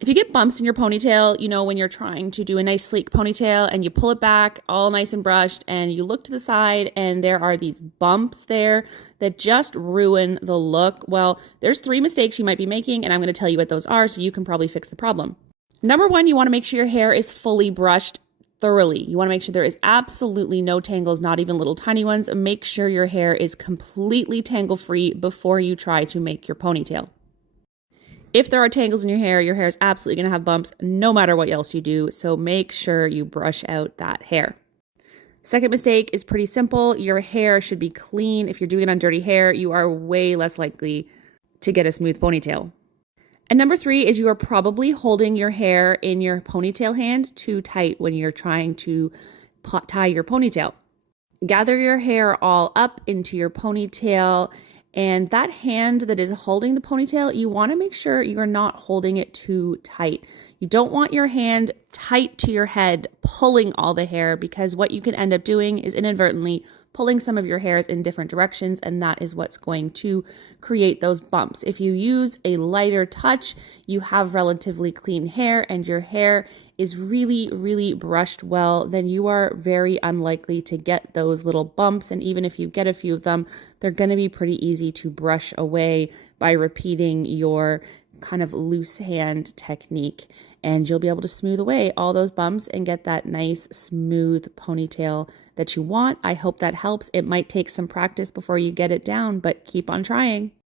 If you get bumps in your ponytail, you know, when you're trying to do a nice sleek ponytail and you pull it back all nice and brushed and you look to the side and there are these bumps there that just ruin the look. Well, there's 3 mistakes you might be making, and I'm going to tell you what those are so you can probably fix the problem. Number 1, you want to make sure your hair is fully brushed thoroughly. You want to make sure there is absolutely no tangles, not even little tiny ones. Make sure your hair is completely tangle free before you try to make your ponytail. If there are tangles in your hair is absolutely going to have bumps no matter what else you do. So make sure you brush out that hair. Second mistake is pretty simple. Your hair should be clean. If you're doing it on dirty hair, you are way less likely to get a smooth ponytail. And number 3 is you are probably holding your hair in your ponytail hand too tight when you're trying to tie your ponytail. Gather your hair all up into your ponytail, and that hand that is holding the ponytail, you want to make sure you're not holding it too tight. You don't want your hand tight to your head, pulling all the hair, because what you can end up doing is inadvertently pulling some of your hairs in different directions, and that is what's going to create those bumps. If you use a lighter touch, you have relatively clean hair and your hair is really, really brushed well, then you are very unlikely to get those little bumps. And even if you get a few of them, they're going to be pretty easy to brush away by repeating your kind of loose hand technique, and you'll be able to smooth away all those bumps and get that nice smooth ponytail that you want. I hope that helps. It might take some practice before you get it down, but keep on trying.